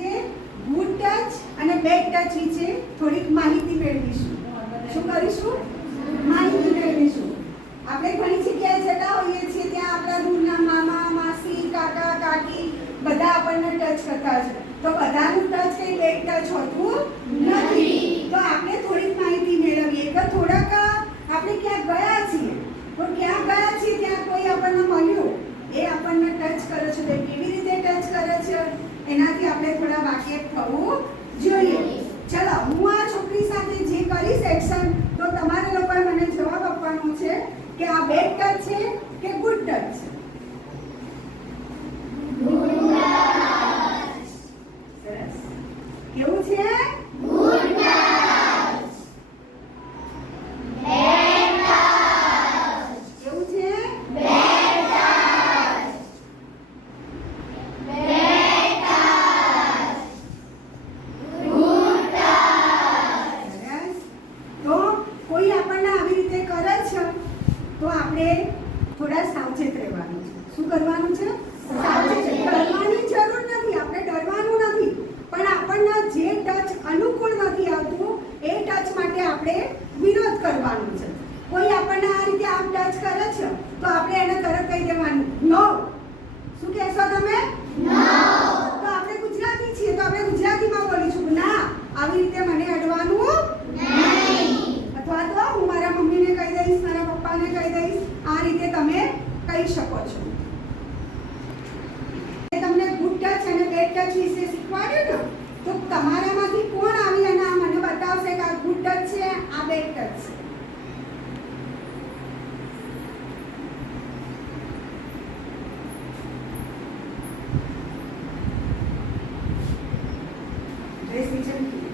આજે good touch અને bed touch વિશે થોડીક માહિતી મેળવીશું. શું કરીશું? માહિતી મેળવીશું. આપણે ઘણી જગ્યાએ જતા હોઈએ છીએ, ત્યાં આપણા દૂરના મામા, માસી, કાકા, કાકી બધા આપણને ટચ કરતા છે. તો બધાનું ટચ કઈ બેડ ટચ હોતું નથી. તો આપણે થોડીક માહિતી મેળવીએ કે થોડાક આપણે ક્યાં ગયા છીએ, તો ક્યાં ગયા છીએ ત્યાં કોઈ આપણને મળ્યું, એ આપણને ટચ કરે છે. તો કેવી રીતે ટચ કરે છે એનાથી આપણે થોડા વાકેફ થવું જોઈએ. ચલો, હું આ છોકરી સાથે જે કરીશ એક્શન, તો તમારે લોકોએ મને જવાબ આપવાનો છે કે આ બેડ ટચ છે કે ગુડ ટચ છે. સરસ. કેવું છે? Good touch. કેવું છે? કોઈ આપણને આવી રીતે કરે છે તો આપણે થોડા સાવચેત રહેવાનું છે. શું કરવાનું છે? સાવચેત. ડરવાની જરૂર નથી, આપણે ડરવાનું નથી, પણ આપણને જે ટચ અનુકૂળ નથી આવતું એ ટચ માટે આપણે વિરોધ કરવાનો છે. કોઈ આપણને આ રીતે આમ ટચ કરે છે તો આપણે એને તરત કહી દેવાનું નો. શું કહેશો તમે? નો. તો આપણે ગુજરાતી છીએ તો આપણે ગુજરાતીમાં બોલીશું ના, આવી રીતે મને અડવાનું નહીં. અથવા તો હું મારા મમ્મીને કહી દઈશ, મારા પપ્પાને કહી દઈશ, આ રીતે તમે કહી શકો છો. તમને ગુડ ટચ અને બેડ ટચ વિશે શીખવાડ્યું ને, તો તમારામાંથી કોણ આવી અને આ મને બતાવશે કે આ ગુડ ટચ છે, આ બેડ ટચ છે? ડ્રેસ નીચે મૂકી.